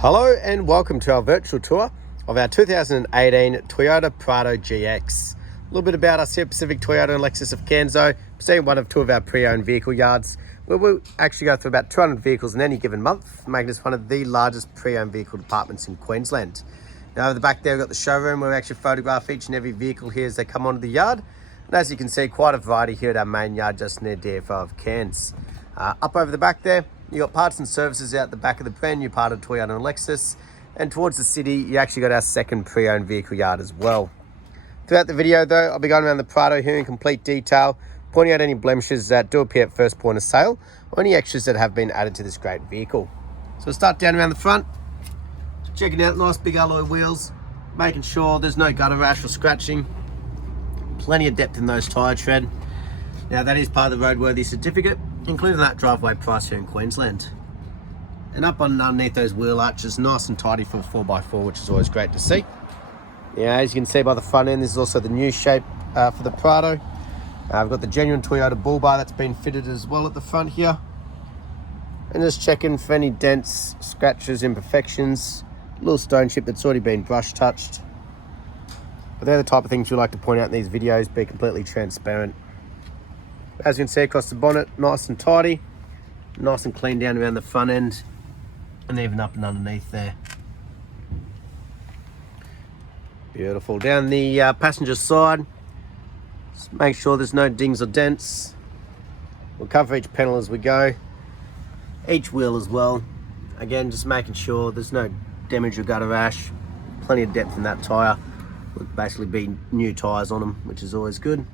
Hello and welcome to our virtual tour of our 2018 Toyota Prado GX. A little bit about us here at Pacific Toyota and Lexus of Canso, being one of two of our pre-owned vehicle yards, where we'll actually go through about 200 vehicles in any given month, making us one of the largest pre-owned vehicle departments in Queensland. Now over the back there we've got the showroom where we actually photograph each and every vehicle here as they come onto the yard. And as you can see, quite a variety here at our main yard just near DFO of Cairns. Up over the back there, you got parts and services out the back of the brand new part of Toyota and Lexus. And towards the city, you actually got our second pre-owned vehicle yard as well. Throughout the video though, I'll be going around the Prado here in complete detail, pointing out any blemishes that do appear at first point of sale, or any extras that have been added to this great vehicle. So we'll start down around the front, checking out nice big alloy wheels, making sure there's no gutter rash or scratching, plenty of depth in those tyre tread. Now that is part of the roadworthy certificate, including that driveway price here in Queensland. And up underneath those wheel arches, nice and tidy for a 4x4, which is always great to see. Yeah, as you can see by the front end, this is also the new shape for the Prado. I've got the genuine Toyota bull bar that's been fitted as well at the front here. And just checking for any dents, scratches, imperfections, a little stone chip that's already been brush touched. But they're the type of things we like to point out in these videos, be completely transparent. As you can see across the bonnet, nice and tidy, nice and clean down around the front end, and even up and underneath there. Beautiful. Down the passenger side, just make sure there's no dings or dents. We'll cover each panel as we go, each wheel as well. Again, just making sure there's no damage or gutter rash, plenty of depth in that tyre. Would basically be new tyres on them, which is always good.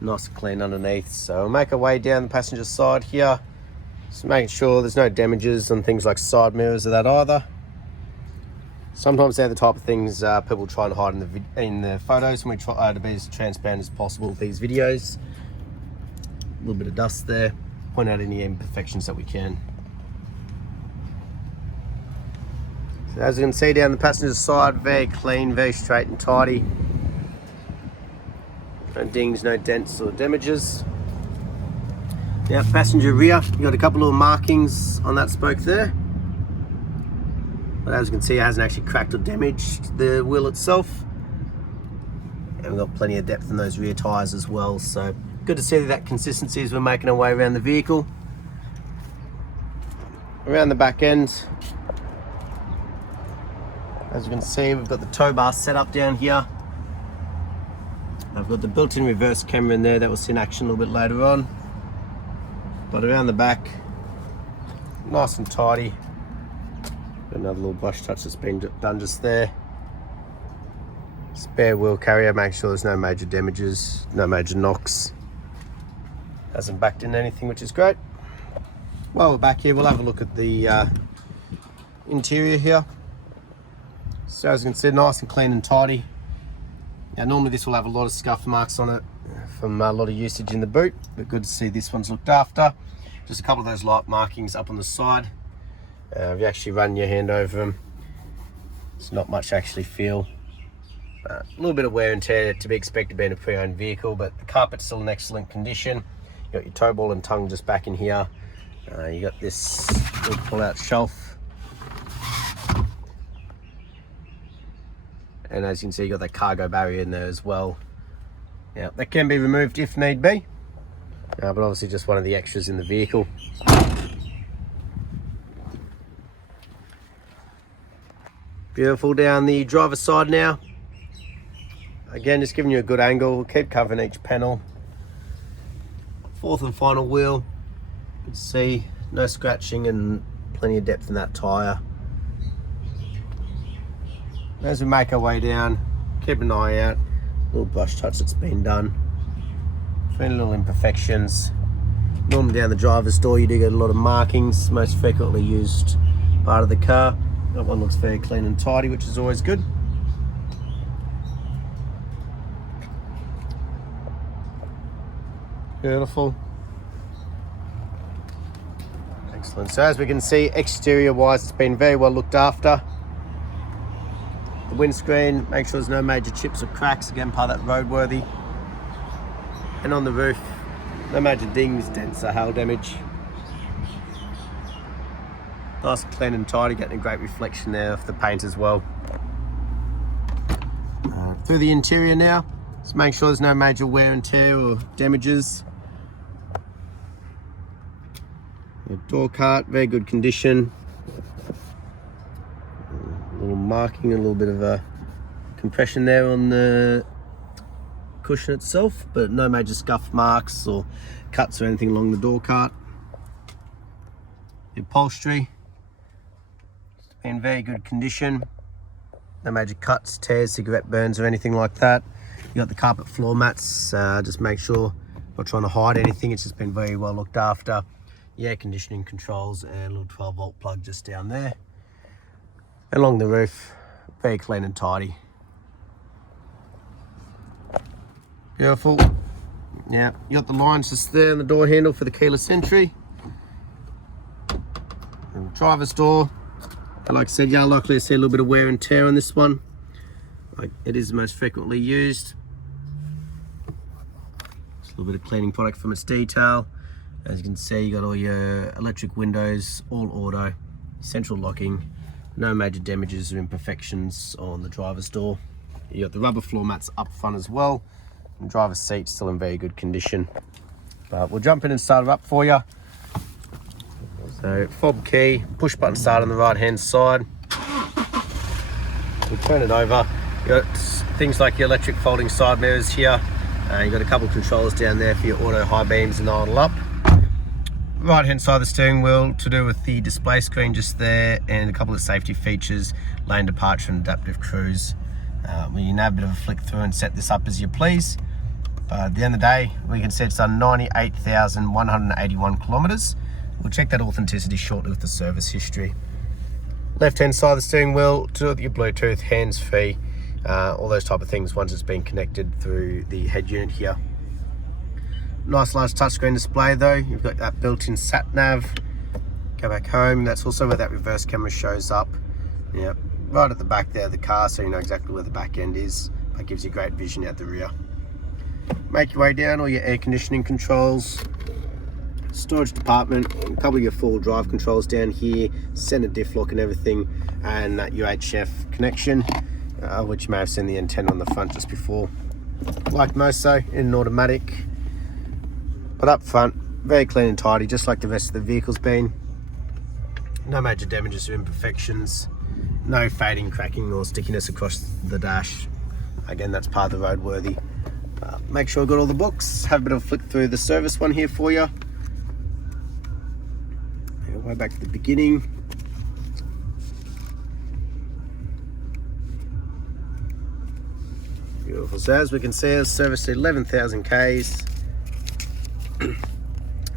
Nice and clean underneath. So we'll make our way down the passenger side here, just making sure there's no damages on things like side mirrors or that either. Sometimes they're the type of things people try and hide in the photos, and we try to be as transparent as possible with these videos. A little bit of dust there, point out any imperfections that we can. So as you can see down the passenger side, very clean, very straight and tidy. No dings, no dents or damages. Now passenger rear, you've got a couple little markings on that spoke there. But as you can see, it hasn't actually cracked or damaged the wheel itself. And we've got plenty of depth in those rear tyres as well. So good to see that consistency as we're making our way around the vehicle. Around the back end, as you can see, we've got the tow bar set up down here. I've got the built-in reverse camera in there that we'll see in action a little bit later on. But around the back, nice and tidy. Got another little brush touch that's been done just there. Spare wheel carrier, make sure there's no major damages, no major knocks. Hasn't backed in anything, which is great. While we're back here, we'll have a look at the interior here. So as you can see, nice and clean and tidy. Now normally this will have a lot of scuff marks on it from a lot of usage in the boot, but good to see this one's looked after. Just a couple of those light markings up on the side. If you actually run your hand over them, it's not much to actually feel. A little bit of wear and tear to be expected being a pre-owned vehicle, but the carpet's still in excellent condition. You got your toe ball and tongue just back in here. You got this little pull-out shelf. And as you can see, you got that cargo barrier in there as well. Now that can be removed if need be, but obviously just one of the extras in the vehicle. Beautiful down the driver's side now. Again, just giving you a good angle. We'll keep covering each panel. Fourth and final wheel. You can see no scratching and plenty of depth in that tyre. As we make our way down, keep an eye out. Little brush touch that's been done. For any little imperfections. Normally down the driver's door you do get a lot of markings, most frequently used part of the car. That one looks very clean and tidy, which is always good. Beautiful. Excellent. So as we can see, exterior wise, it's been very well looked after. The windscreen, make sure there's no major chips or cracks, again part of that roadworthy. And on the roof, no major dings, dents or hail damage. Nice and clean and tidy, getting a great reflection there of the paint as well. Through the interior now, just make sure there's no major wear and tear or damages. The door cart, very good condition. A little marking, a little bit of a compression there on the cushion itself, but no major scuff marks or cuts or anything along the door cart. The upholstery, it's in very good condition. No major cuts, tears, cigarette burns or anything like that. You got the carpet floor mats, just make sure not trying to hide anything, it's just been very well looked after. The air conditioning controls and a little 12-volt plug just down there. Along the roof, very clean and tidy. Beautiful. Yeah, you got the lines just there on the door handle for the keyless entry. And the driver's door. Like I said, you're likely to see a little bit of wear and tear on this one. Like, it is the most frequently used. Just a little bit of cleaning product from its detail. As you can see, you got all your electric windows, all auto, central locking, no major damages or imperfections on the driver's door. You got the rubber floor mats up front as well. And driver's seat still in very good condition. But we'll jump in and start it up for you. So fob key, push button start on the right hand side. We'll turn it over. You got things like your electric folding side mirrors here. You got a couple of controls down there for your auto high beams and idle up. Right hand side of the steering wheel to do with the display screen just there, and a couple of safety features, lane departure and adaptive cruise. You can have a bit of a flick through and set this up as you please. But at the end of the day, we can see it's done 98,181 kilometers. We'll check that authenticity shortly with the service history. Left hand side of the steering wheel to do with your Bluetooth, hands-free, all those type of things once it's been connected through the head unit here. Nice large touchscreen display though. You've got that built-in sat nav. Go back home. That's also where that reverse camera shows up. Yep, right at the back there of the car, so you know exactly where the back end is. That gives you great vision out the rear. Make your way down, all your air conditioning controls, storage department, a couple of your full drive controls down here, center diff lock and everything, and that UHF connection, which you may have seen the antenna on the front just before. Like most though, in an automatic. But up front, very clean and tidy, just like the rest of the vehicle's been. No major damages or imperfections. No fading, cracking or stickiness across the dash. Again, that's part of the roadworthy. Make sure I've got all the books. Have a bit of a flick through the service one here for you. Way back to the beginning. Beautiful. So as we can see, it's serviced at 11,000 Ks.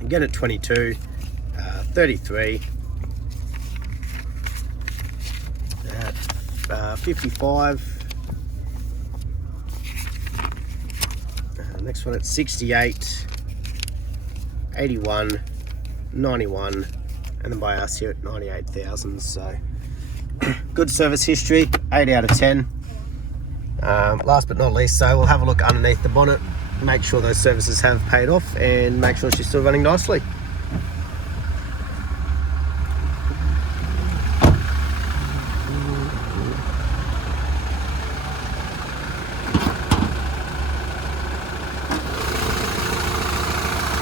Again at 22, 33, at 55. Next one at 68, 81, 91, and then by us here at 98,000. So good service history, 8 out of 10. Last but not least, so we'll have a look underneath the bonnet, make sure those services have paid off, and make sure she's still running nicely.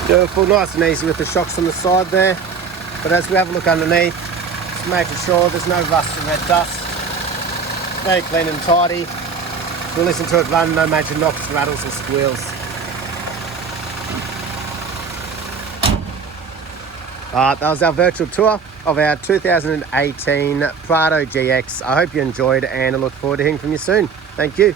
Beautiful, nice and easy with the shocks on the side there. But as we have a look underneath, just making sure there's no rust and red dust. Very clean and tidy. We'll listen to it run, no major knocks, rattles or squeals. That was our virtual tour of our 2018 Prado GX. I hope you enjoyed, and I look forward to hearing from you soon. Thank you.